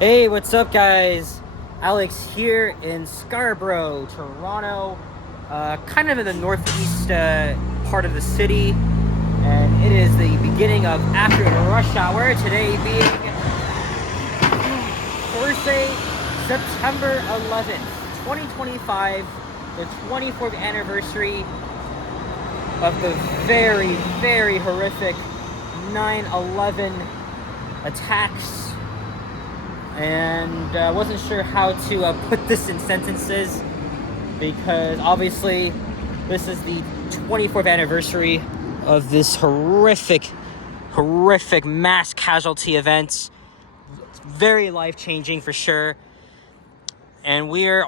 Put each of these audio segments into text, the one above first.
Hey, what's up, guys? Alex here in Scarborough, Toronto, kind of in the northeast part of the city, and it is the beginning of afternoon rush hour. Today being Thursday, September 11th, 2025, the 24th anniversary of the very, very horrific 9/11 attacks. And I wasn't sure how to put this in sentences because obviously this is the 24th anniversary of this horrific mass casualty event. It's very life-changing for sure. And we are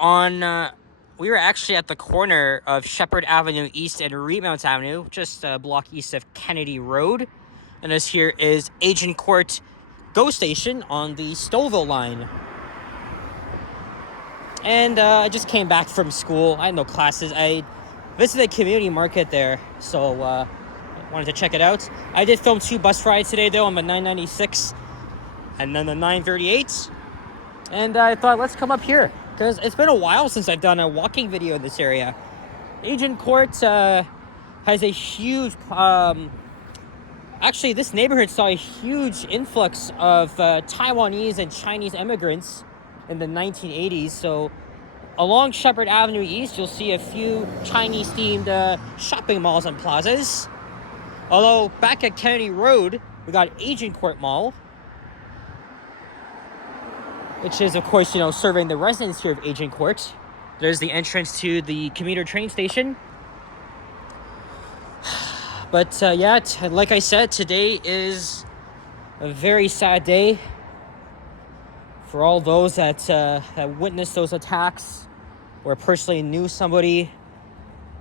actually at the corner of Sheppard Avenue East and Reuploading Avenue, just a block east of Kennedy Road. And this here is Agincourt GO station on the Stouffville line. And I just came back from school. I had no classes. I visited a community market there, so wanted to check it out. I did film 2 bus rides today though, on the 996 and then the 938. And I thought, let's come up here because it's been a while since I've done a walking video in this area. Agincourt has a huge actually, this neighborhood saw a huge influx of Taiwanese and Chinese immigrants in the 1980s. So along Sheppard Avenue East, you'll see a few Chinese-themed shopping malls and plazas. Although back at Kennedy Road, we got Agincourt Mall, which is, of course, serving the residents here of Agincourt. There's the entrance to the commuter train station. But like I said, today is a very sad day for all those that witnessed those attacks or personally knew somebody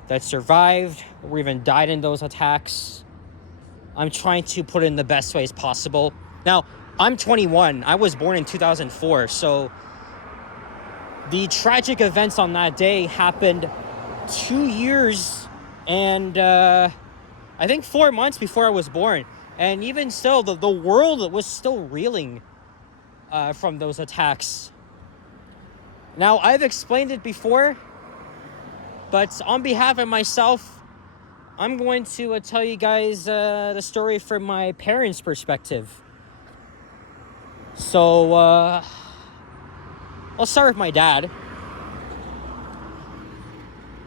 that survived or even died in those attacks. I'm trying to put it in the best ways possible. Now, I'm 21. I was born in 2004, so the tragic events on that day happened 2 years and I think 4 months before I was born. And even still, the world was still reeling from those attacks. Now, I've explained it before, but on behalf of myself, I'm going to tell you guys the story from my parents' perspective. So, I'll start with my dad.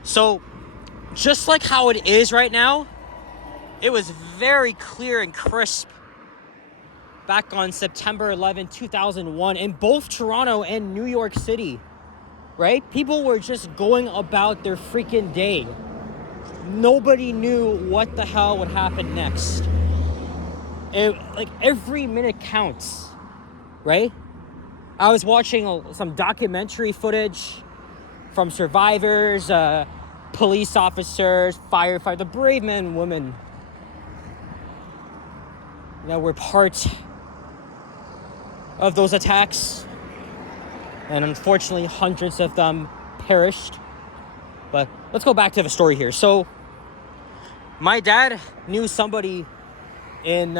So, just like how it is right now, it was very clear and crisp back on September 11, 2001 in both Toronto and New York City, right? People were just going about their freaking day. Nobody knew what the hell would happen next. Every minute counts, right? I was watching some documentary footage from survivors, police officers, firefighters, the brave men and women that were part of those attacks, and unfortunately hundreds of them perished. But let's go back to the story here. So my dad knew somebody in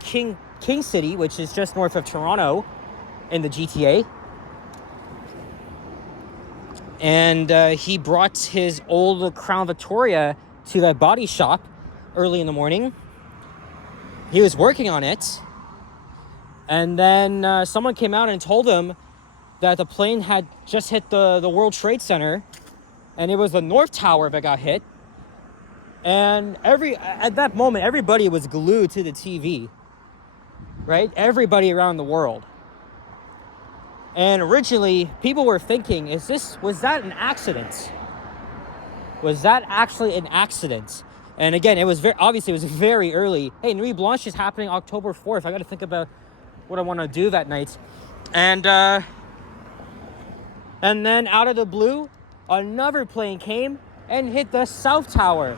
King City, which is just north of Toronto in the GTA, and he brought his old Crown Victoria to the body shop early in the morning. He was working on it, and then someone came out and told him that the plane had just hit the World Trade Center, and it was the North Tower that got hit. And at that moment, everybody was glued to the TV, right? Everybody around the world. And originally, people were thinking, was that an accident? Was that actually an accident? And again, it was very early. Hey, Nuit Blanche is happening October 4th. I got to think about what I want to do that night. And then out of the blue, another plane came and hit the South Tower.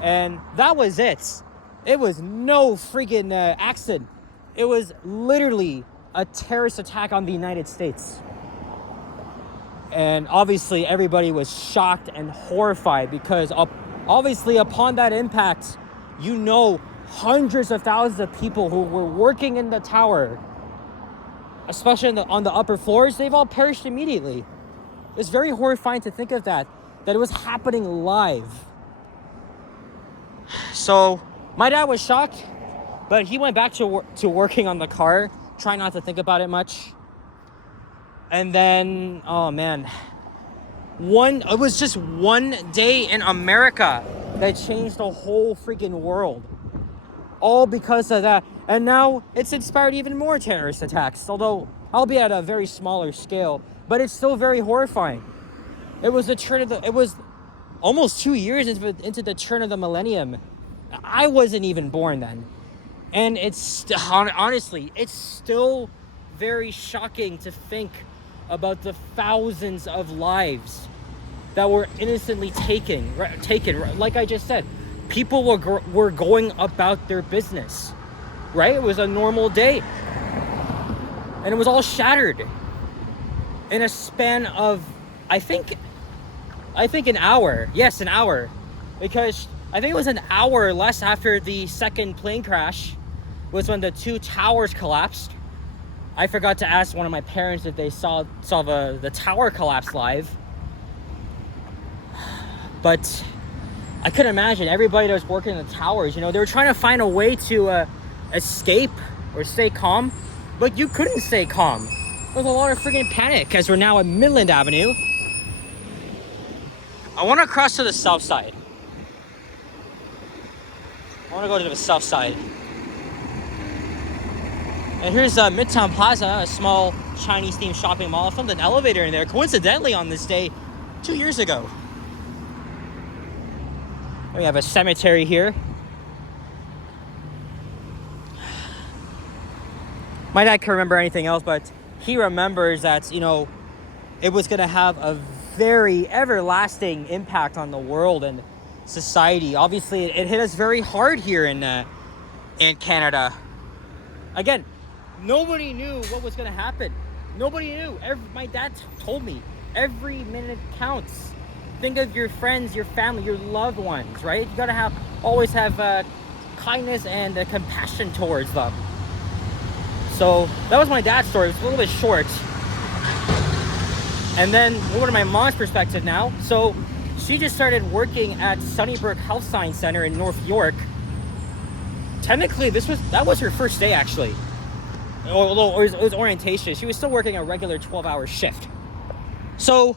And that was it. It was no freaking accident. It was literally a terrorist attack on the United States. And obviously everybody was shocked and horrified because obviously upon that impact, hundreds of thousands of people who were working in the tower especially on the upper floors, they've all perished immediately. It's very horrifying to think of that it was happening live. So my dad was shocked, but he went back to working on the car, trying not to think about it much. And then, oh man, it was just one day in America that changed the whole freaking world. All because of that. And now it's inspired even more terrorist attacks, although I'll be at a very smaller scale, but it's still very horrifying. It was it was almost 2 years into the turn of the millennium. I wasn't even born then. And honestly, it's still very shocking to think about the thousands of lives that were innocently taken. Like I just said, people were going about their business, right? It was a normal day. And it was all shattered in a span of, I think an hour. Yes, an hour. Because I think it was an hour or less after the second plane crash was when the 2 towers collapsed. I forgot to ask one of my parents if they saw the tower collapse live. But I could imagine everybody that was working in the towers, they were trying to find a way to escape or stay calm, but you couldn't stay calm. There was a lot of freaking panic as we're now at Midland Avenue. I want to cross to the south side. I want to go to the south side. And here's Midtown Plaza, a small Chinese-themed shopping mall. I filmed an elevator in there, coincidentally, on this day 2 years ago. We have a cemetery here. My dad can't remember anything else, but he remembers that, it was going to have a very everlasting impact on the world and society. Obviously, it hit us very hard here in Canada. Again, nobody knew what was going to happen. Nobody knew. My dad told me every minute counts. Think of your friends, your family, your loved ones, right? You gotta always have kindness and compassion towards them. So that was my dad's story. It was a little bit short. And then over to my mom's perspective now. So she just started working at Sunnybrook Health Science Center in North York. Technically, that was her first day actually. Although it was orientation. She was still working a regular 12-hour shift. So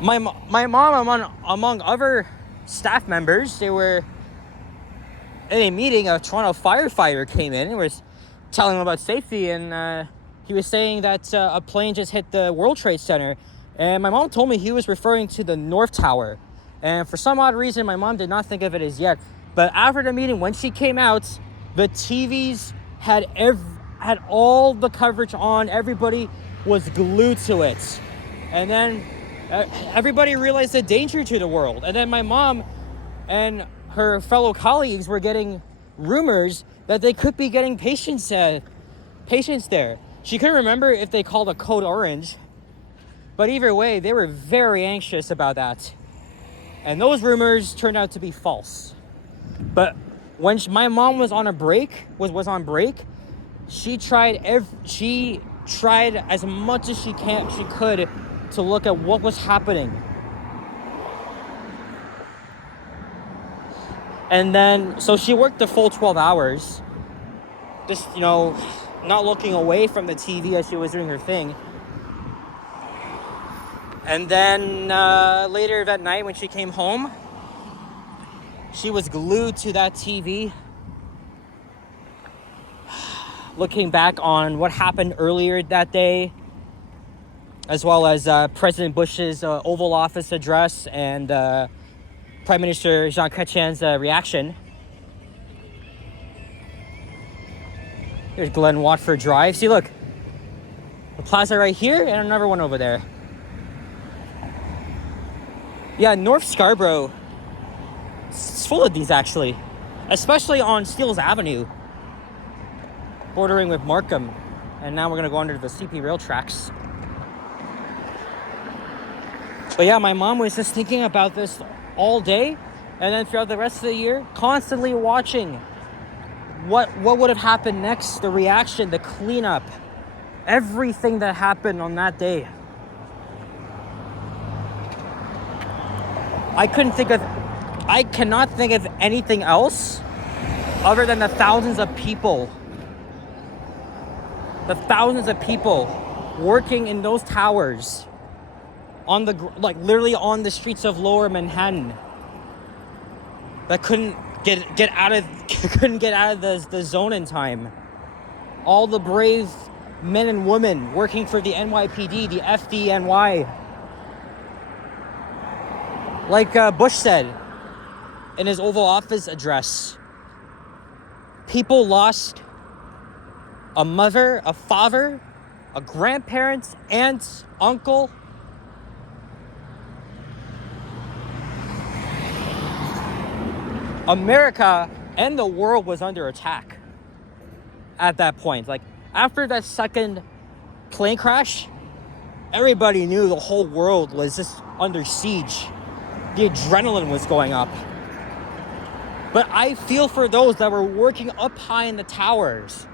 my mom, among other staff members, they were in a meeting. A Toronto firefighter came in and was telling them about safety, and he was saying that a plane just hit the World Trade Center, and my mom told me he was referring to the North Tower, and for some odd reason my mom did not think of it as yet. But after the meeting, when she came out, the TVs had all the coverage on. Everybody was glued to it, and then everybody realized the danger to the world. And then my mom and her fellow colleagues were getting rumors that they could be getting patients there. She couldn't remember if they called a code orange, but either way, they were very anxious about that. And those rumors turned out to be false. But when my mom was on break, she tried as much as she could to look at what was happening. And then, so she worked the full 12 hours, just, not looking away from the TV as she was doing her thing. And then later that night when she came home, she was glued to that TV, looking back on what happened earlier that day, as well as President Bush's Oval Office address and Prime Minister Jean Chrétien's reaction. Here's Glen Watford Drive. See, look, the plaza right here and another one over there. Yeah, North Scarborough, it's full of these actually, especially on Steeles Avenue, bordering with Markham. And now we're gonna go under the CP rail tracks. But yeah, my mom was just thinking about this all day, and then throughout the rest of the year, constantly watching what would have happened next, the reaction, the cleanup, Everything that happened on that day. I cannot think of anything else other than the thousands of people working in those towers on the, like, literally on the streets of Lower Manhattan that couldn't get out of the zone in time. All the brave men and women working for the NYPD, the FDNY. Like Bush said in his Oval Office address, people lost a mother, a father, a grandparent, aunt, uncle. America and the world was under attack at that point. Like, after that second plane crash, everybody knew the whole world was just under siege. The adrenaline was going up. But I feel for those that were working up high in the towers,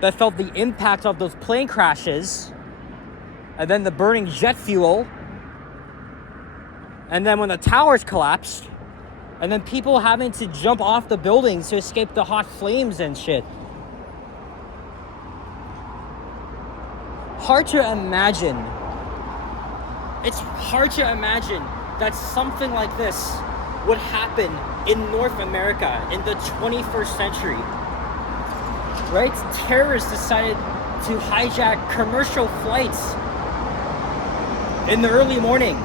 that felt the impact of those plane crashes, and then the burning jet fuel, and then when the towers collapsed, and then people having to jump off the buildings to escape the hot flames and shit. It's hard to imagine that something like this would happen in North America in the 21st century. Right? Terrorists decided to hijack commercial flights in the early morning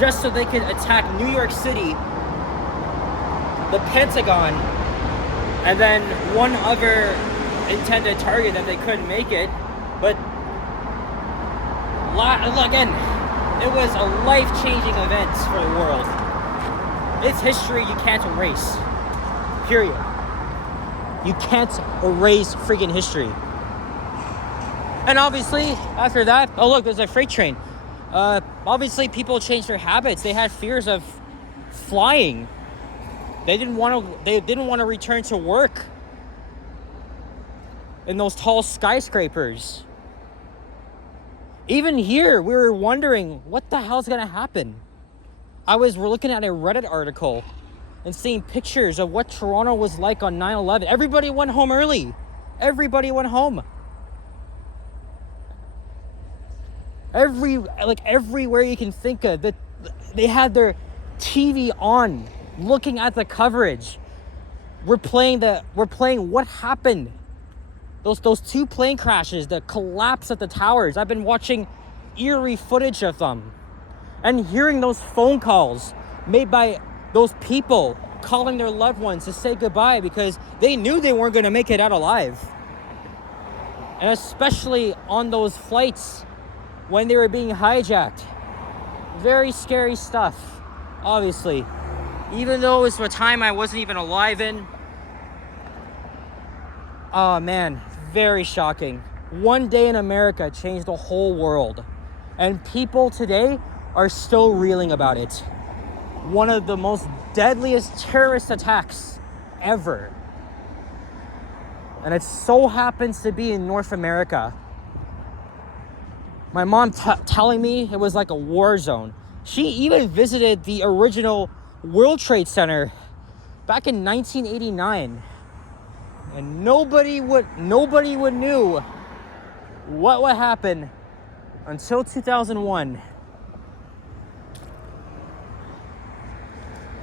just so they could attack New York City, the Pentagon, and then one other intended target that they couldn't make it. But again, it was a life-changing event for the world. It's history you can't erase. Period. You can't erase freaking history. And obviously, after that, oh look, there's a freight train. Obviously, people changed their habits. They had fears of flying. They didn't want to return to work in those tall skyscrapers. Even here, we were wondering what the hell's gonna happen. We're looking at a Reddit article and seeing pictures of what Toronto was like on 9/11. Everybody went home early. Everybody went home. Everywhere you can think of, that they had their TV on, looking at the coverage. We're playing what happened. Those two plane crashes, the collapse at the towers. I've been watching eerie footage of them and hearing those phone calls made by those people calling their loved ones to say goodbye because they knew they weren't going to make it out alive. And especially on those flights when they were being hijacked. Very scary stuff, obviously. Even though it was a time I wasn't even alive in. Oh man, very shocking. One day in America changed the whole world. And people today are still reeling about it. One of the most deadliest terrorist attacks ever. And it so happens to be in North America. My mom telling me it was like a war zone. She even visited the original World Trade Center back in 1989. And nobody would knew what would happen until 2001.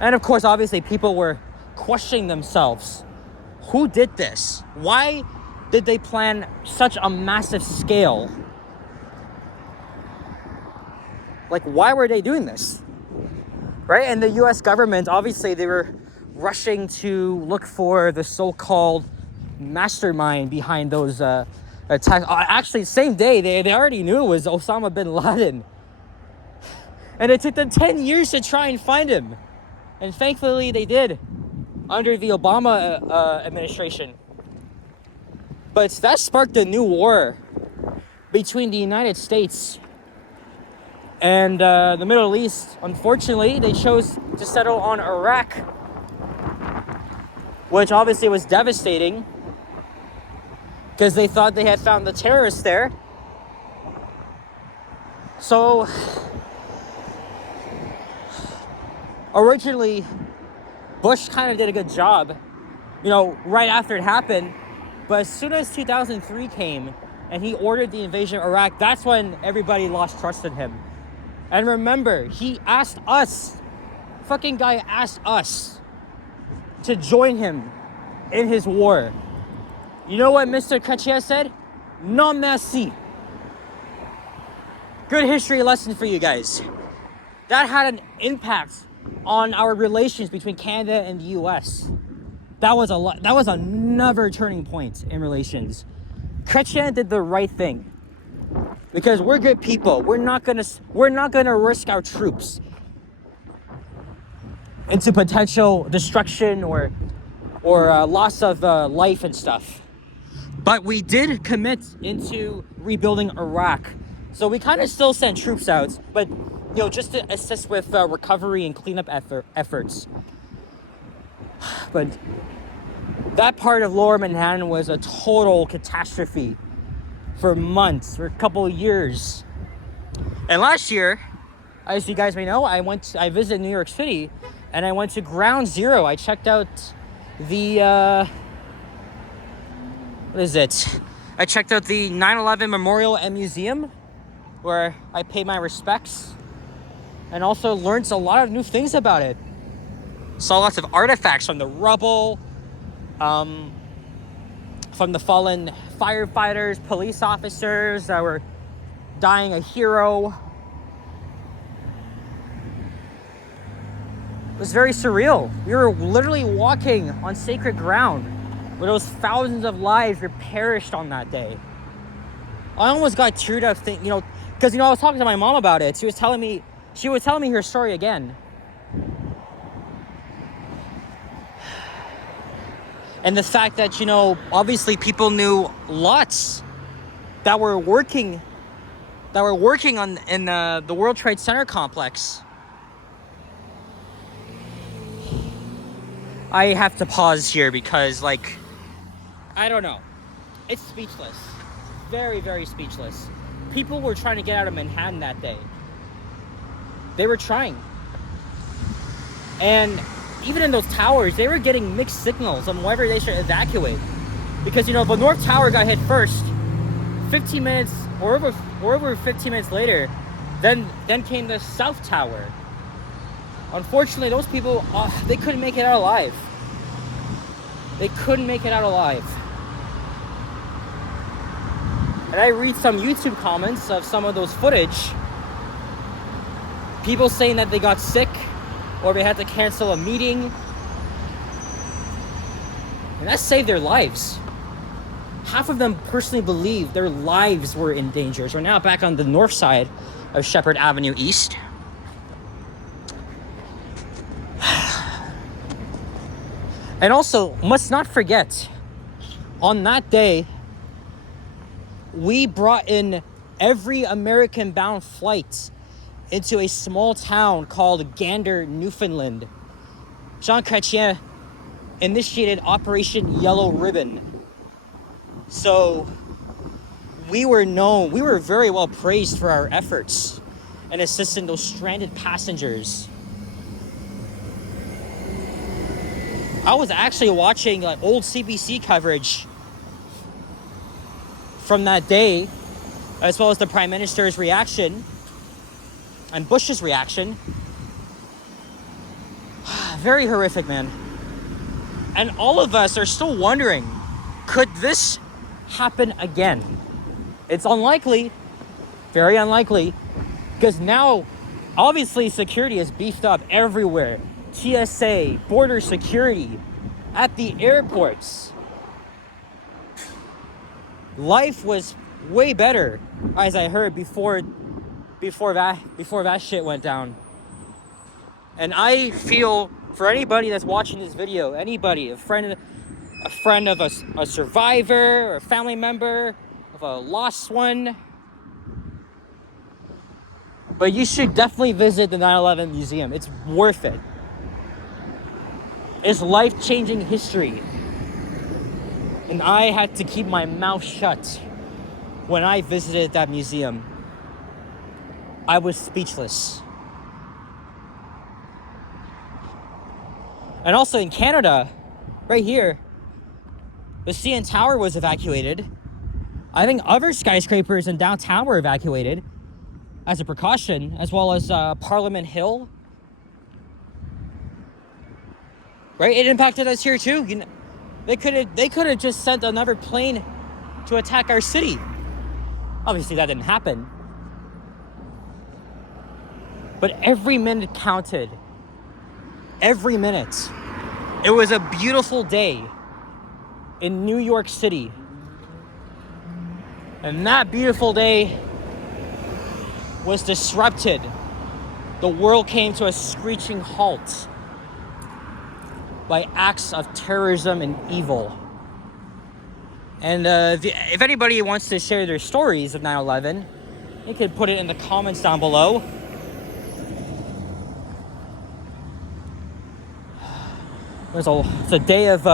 And of course, obviously, people were questioning themselves. Who did this? Why did they plan such a massive scale? Like, why were they doing this? Right? And the US government, obviously, they were rushing to look for the so-called mastermind behind those attacks. Actually, same day, they already knew it was Osama bin Laden. And it took them 10 years to try and find him. And thankfully, they did under the Obama administration. But that sparked a new war between the United States and the Middle East. Unfortunately, they chose to settle on Iraq, which obviously was devastating. because they thought they had found the terrorists there. So originally, Bush kind of did a good job, right after it happened. But as soon as 2003 came and he ordered the invasion of Iraq, that's when everybody lost trust in him. And remember, he asked us, fucking guy asked us to join him in his war. You know what Mr. Chrétien said? Non merci. Good history lesson for you guys. That had an impact on our relations between Canada and the US. That was another turning point in relations. Chrétien did the right thing. Because we're good people. We're not gonna risk our troops into potential destruction or loss of life and stuff. But we did commit into rebuilding Iraq. So we kind of still sent troops out, but just to assist with recovery and cleanup efforts. But that part of Lower Manhattan was a total catastrophe for months, for a couple of years. And last year, as you guys may know, I visited New York City, and I went to Ground Zero. I checked out the I checked out the 9/11 Memorial and Museum, where I paid my respects and also learned a lot of new things about it. Saw lots of artifacts from the rubble, from the fallen firefighters, police officers that were dying a hero. It was very surreal. We were literally walking on sacred ground where those thousands of lives were perished on that day. I almost got teared up because I was talking to my mom about it. She was telling me her story again. And the fact that, obviously people knew lots that were working in the World Trade Center complex. I have to pause here because, I don't know. It's speechless. Very, very speechless. People were trying to get out of Manhattan that day. They were trying. And even in those towers, they were getting mixed signals on whether they should evacuate. Because, the North Tower got hit first. 15 minutes, or over 15 minutes later, then came the South Tower. Unfortunately, those people, they couldn't make it out alive. They couldn't make it out alive. And I read some YouTube comments of some of those footage. People saying that they got sick or they had to cancel a meeting. And that saved their lives. Half of them personally believe their lives were in danger. So we're now back on the north side of Sheppard Avenue East. And also, must not forget, on that day, we brought in every American-bound flight into a small town called Gander, Newfoundland. Jean Chrétien initiated Operation Yellow Ribbon. So we were very well praised for our efforts in assisting those stranded passengers. I was actually watching old CBC coverage from that day, as well as the Prime Minister's reaction and Bush's reaction. Very horrific, man. And all of us are still wondering, could this happen again? It's unlikely, very unlikely, because now, obviously, security is beefed up everywhere. TSA, border security, at the airports. Life was way better, as I heard, before that shit went down. And I feel for anybody that's watching this video, anybody, a friend of a survivor or a family member of a lost one, but you should definitely visit the 9/11 Museum. It's worth it. It's life-changing history. And I had to keep my mouth shut when I visited that museum. I was speechless. And also in Canada, right here, the CN Tower was evacuated. I think other skyscrapers in downtown were evacuated as a precaution, as well as Parliament Hill. Right? It impacted us here too. You know, they could have just sent another plane to attack our city. Obviously that didn't happen. But every minute counted. Every minute. It was a beautiful day in New York City. And that beautiful day was disrupted. The world came to a screeching halt by acts of terrorism and evil. And if anybody wants to share their stories of 9/11, you could put it in the comments down below. It's a day of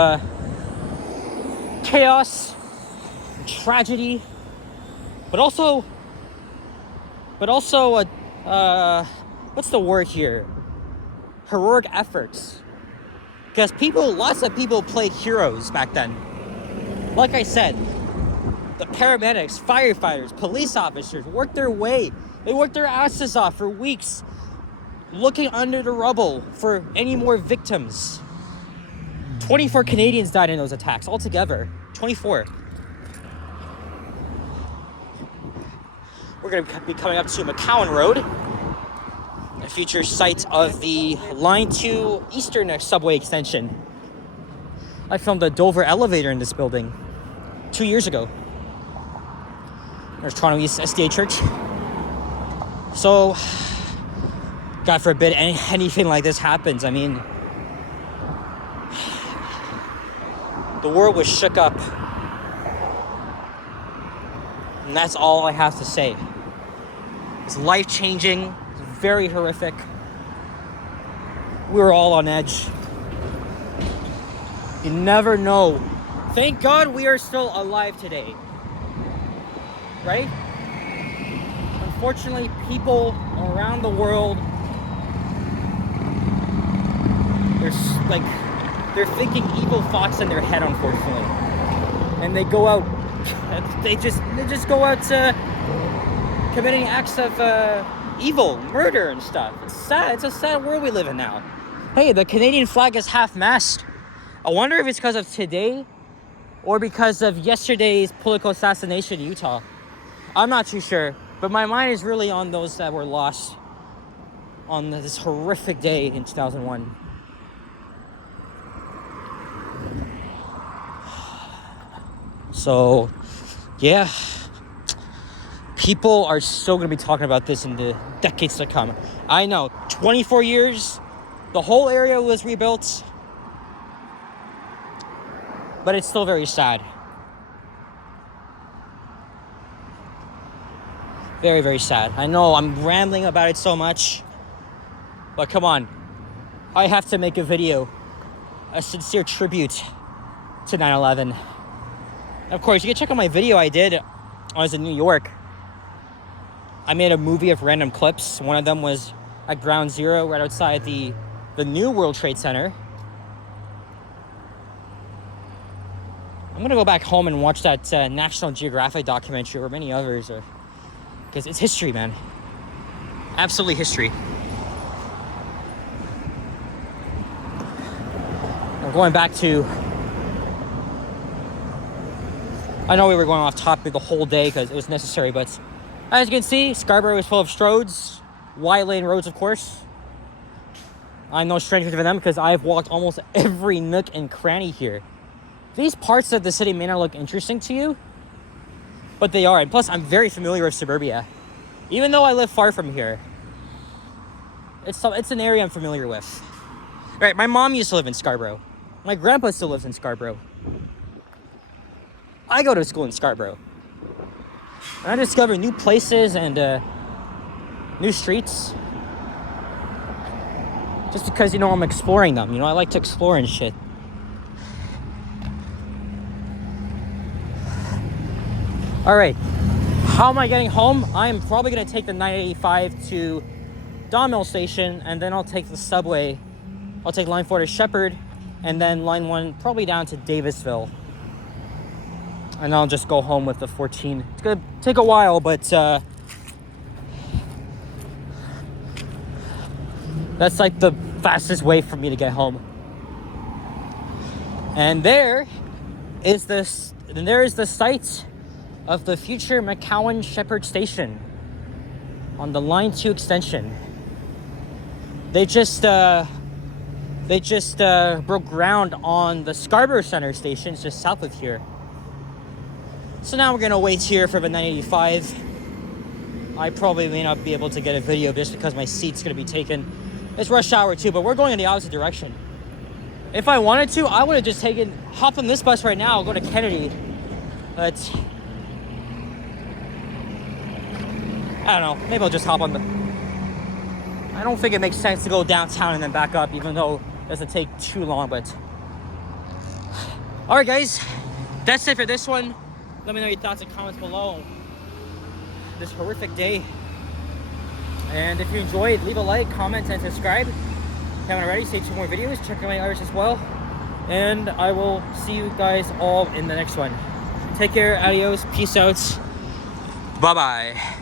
chaos, and tragedy, but also what's the word here? Heroic efforts. Because lots of people played heroes back then. Like I said, the paramedics, firefighters, police officers worked their way. They worked their asses off for weeks, looking under the rubble for any more victims. 24 Canadians died in those attacks altogether. 24. We're going to be coming up to McCowan Road, a future site of the Line 2 Eastern subway extension. I filmed a Dover elevator in this building 2 years ago. There's Toronto East SDA Church. So, God forbid anything like this happens. I mean, the world was shook up. And that's all I have to say. It's life-changing. It's very horrific. We were all on edge. You never know. Thank God we are still alive today. Right? Unfortunately, people around the world, they're thinking evil thoughts in their head, unfortunately. And they go out, they just go out committing acts of evil, murder and stuff. It's sad. It's a sad world we live in now. Hey, the Canadian flag is half-mast. I wonder if it's because of today or because of yesterday's political assassination in Utah. I'm not too sure, but my mind is really on those that were lost on this horrific day in 2001. So, yeah, people are still going to be talking about this in the decades to come. I know, 24 years, the whole area was rebuilt, but it's still very sad. Very, very sad. I know I'm rambling about it so much, but come on. I have to make a video, a sincere tribute to 9/11. Of course, you can check out my video I did when I was in New York. I made a movie of random clips. One of them was at Ground Zero, right outside the new World Trade Center. I'm going to go back home and watch that National Geographic documentary or many others. Because it's history, man. Absolutely history. I'm going back to... I know we were going off topic the whole day because it was necessary, but as you can see, Scarborough is full of stroads, wide lane roads, of course. I'm no stranger to them because I've walked almost every nook and cranny here. These parts of the city may not look interesting to you, but they are. And plus, I'm very familiar with suburbia. Even though I live far from here, it's an area I'm familiar with. Right, my mom used to live in Scarborough. My grandpa still lives in Scarborough. I go to school in Scarborough. And I discover new places and new streets. Just because, I'm exploring them. I like to explore and shit. All right, how am I getting home? I'm probably gonna take the 985 to Don Mill Station, and then I'll take the subway. I'll take line 4 to Sheppard, and then line 1 probably down to Davisville. And I'll just go home with the 14. It's gonna take a while, but that's like the fastest way for me to get home. And there is the site of the future McCowan Sheppard Station on the line 2 extension. They just broke ground on the Scarborough Center station, it's just south of here. So now we're gonna wait here for the 985. I probably may not be able to get a video just because my seat's gonna be taken. It's rush hour too, but we're going in the opposite direction. If I wanted to, I would have just hopped on this bus right now, go to Kennedy. But I don't know, maybe I'll just hop on I don't think it makes sense to go downtown and then back up, even though it doesn't take too long, but. All right, guys, that's it for this one. Let me know your thoughts and comments below. This horrific day. And if you enjoyed, leave a like, comment, and subscribe. If you haven't already, stay tuned for more videos. Check out my others as well. And I will see you guys all in the next one. Take care, adios, peace out. Bye-bye.